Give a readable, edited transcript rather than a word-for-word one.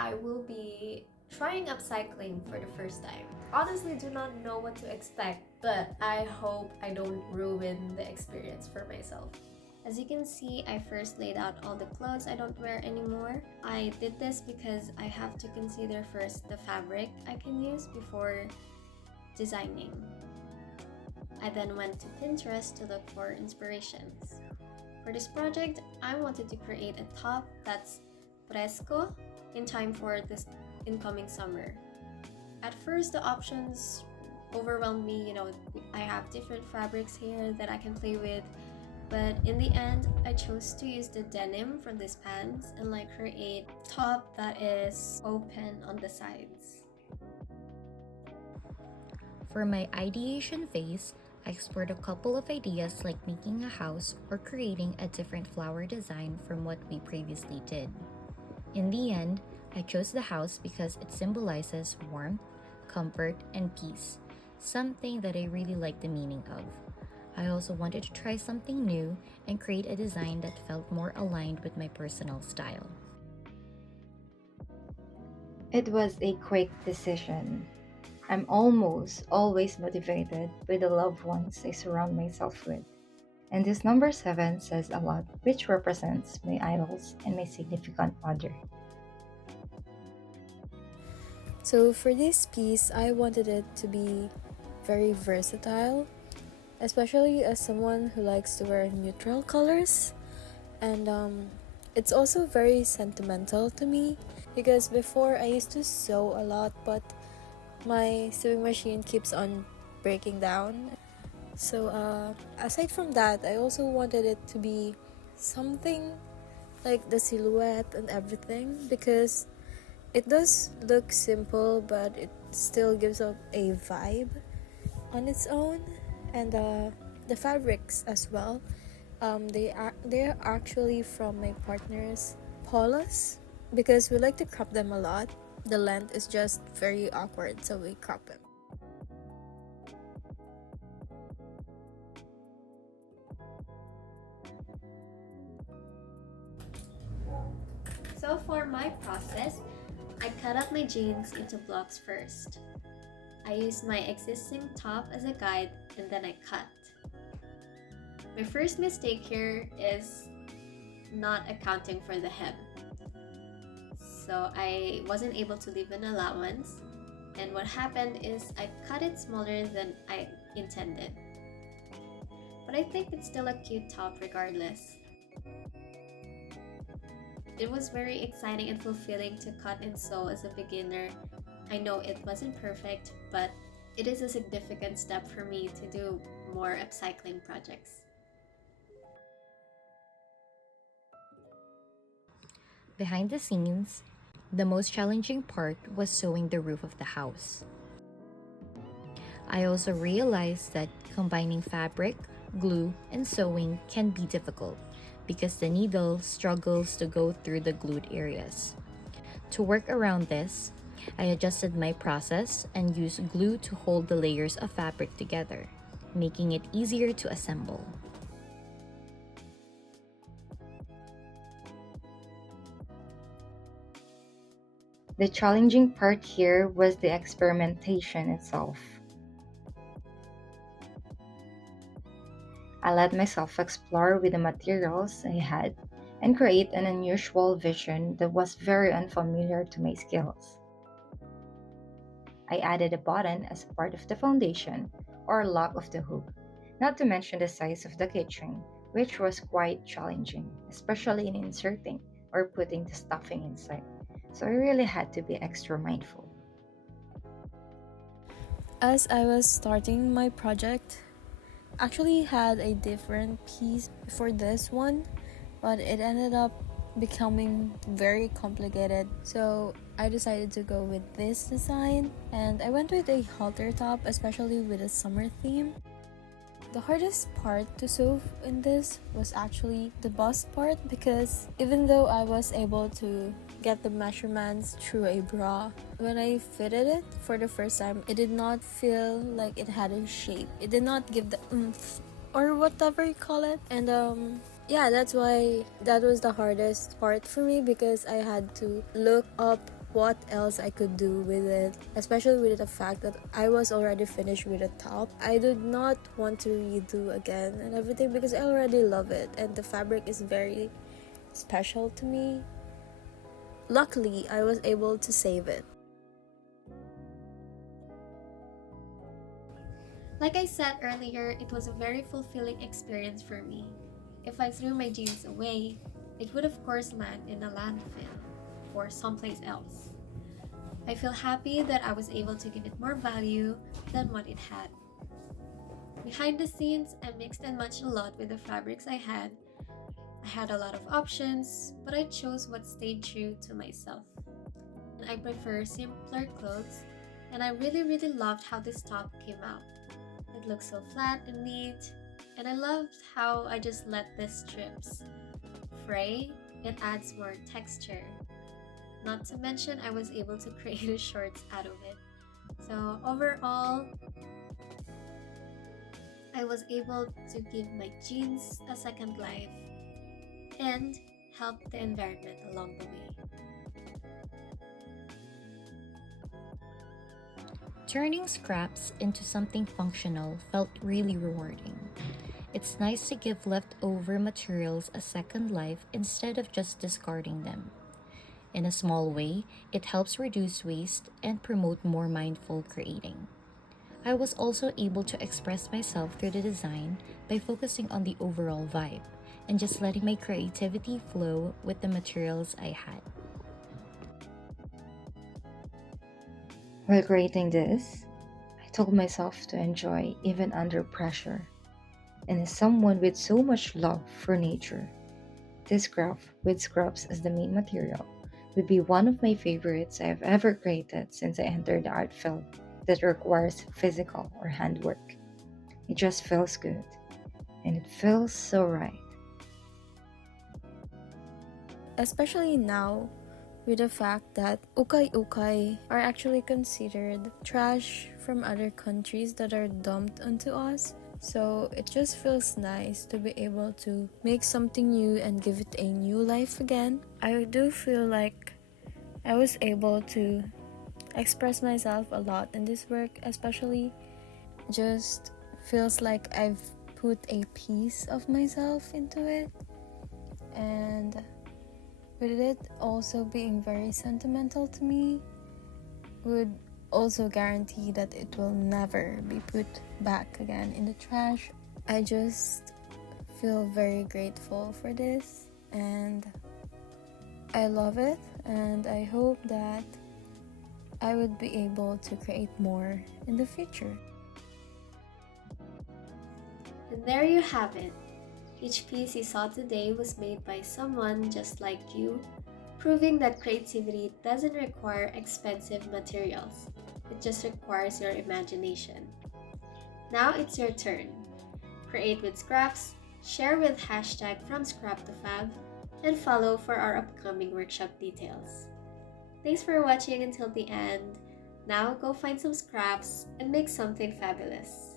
I will be trying upcycling for the first time. Honestly, do not know what to expect, but I hope I don't ruin the experience for myself. As you can see, I first laid out all the clothes I don't wear anymore. I did this because I have to consider first the fabric I can use before designing. I then went to Pinterest to look for inspirations. For this project, I wanted to create a top that's fresco in time for this incoming summer. At first, the options overwhelmed me. I have different fabrics here that I can play with, but in the end, I chose to use the denim from these pants and create a top that is open on the sides. For my ideation phase, I explored a couple of ideas like making a house or creating a different flower design from what we previously did. In the end, I chose the house because it symbolizes warmth, comfort, and peace, something that I really like the meaning of. I also wanted to try something new and create a design that felt more aligned with my personal style. It was a quick decision. I'm almost always motivated by the loved ones I surround myself with. And this number 7 says a lot, which represents my idols and my significant other. So for this piece, I wanted it to be very versatile, especially as someone who likes to wear neutral colors. And it's also very sentimental to me because before I used to sew a lot, but my sewing machine keeps on breaking down. So aside from that, I also wanted it to be something like the silhouette and everything, because it does look simple, but it still gives up a vibe on its own. And the fabrics as well, they're actually from my partner's polos, because we like to crop them a lot. The length is just very awkward, so we crop them. So for my process, I cut up my jeans into blocks first. I used my existing top as a guide and then I cut. My first mistake here is not accounting for the hem. So I wasn't able to leave an allowance, and what happened is I cut it smaller than I intended. But I think it's still a cute top regardless. It was very exciting and fulfilling to cut and sew as a beginner. I know it wasn't perfect, but it is a significant step for me to do more upcycling projects. Behind the scenes, the most challenging part was sewing the roof of the house. I also realized that combining fabric, glue, and sewing can be difficult because the needle struggles to go through the glued areas. To work around this, I adjusted my process and used glue to hold the layers of fabric together, making it easier to assemble. The challenging part here was the experimentation itself. I let myself explore with the materials I had and create an unusual vision that was very unfamiliar to my skills. I added a button as part of the foundation or lock of the hook, not to mention the size of the keychain, which was quite challenging, especially in inserting or putting the stuffing inside. So I really had to be extra mindful. As I was starting my project, actually had a different piece for this one, but it ended up becoming very complicated. So I decided to go with this design, and I went with a halter top, especially with a summer theme. The hardest part to sew in this was actually the bust part, because even though I was able to get the measurements through a bra, when I fitted it for the first time, it did not feel like it had a shape. It did not give the oomph or whatever you call it. And yeah, that's why that was the hardest part for me, because I had to look up what else I could do with it, especially with the fact that I was already finished with the top. I did not want to redo again and everything because I already love it and the fabric is very special to me. Luckily, I was able to save it. Like I said earlier, it was a very fulfilling experience for me. If I threw my jeans away, it would of course land in a landfill or someplace else. I feel happy that I was able to give it more value than what it had. Behind the scenes, I mixed and matched a lot with the fabrics I had. I had a lot of options, but I chose what stayed true to myself. I prefer simpler clothes, and I really loved how this top came out. It looks so flat and neat, and I loved how I just let these strips fray. It adds more texture. Not to mention, I was able to create a shorts out of it. So overall, I was able to give my jeans a second life and help the environment along the way. Turning scraps into something functional felt really rewarding. It's nice to give leftover materials a second life instead of just discarding them. In a small way, it helps reduce waste and promote more mindful creating. I was also able to express myself through the design by focusing on the overall vibe and just letting my creativity flow with the materials I had. While creating this, I told myself to enjoy even under pressure. And as someone with so much love for nature, this craft with scraps as the main material would be one of my favorites I've ever created since I entered the art field that requires physical or handwork. It just feels good, and it feels so right. Especially now, with the fact that ukay-ukay are actually considered trash from other countries that are dumped onto us. So it just feels nice to be able to make something new and give it a new life again. I do feel like I was able to express myself a lot in this work, especially just feels like I've put a piece of myself into it, and with it also being very sentimental to me, would also guarantee that it will never be put back again in the trash. I just feel very grateful for this, and I love it, and I hope that I would be able to create more in the future. And there you have it. Each piece you saw today was made by someone just like you, proving that creativity doesn't require expensive materials. It just requires your imagination. Now it's your turn. Create with scraps, share with hashtag from scrap to fab, and follow for our upcoming workshop details. Thanks for watching until the end. Now go find some scraps and make something fabulous.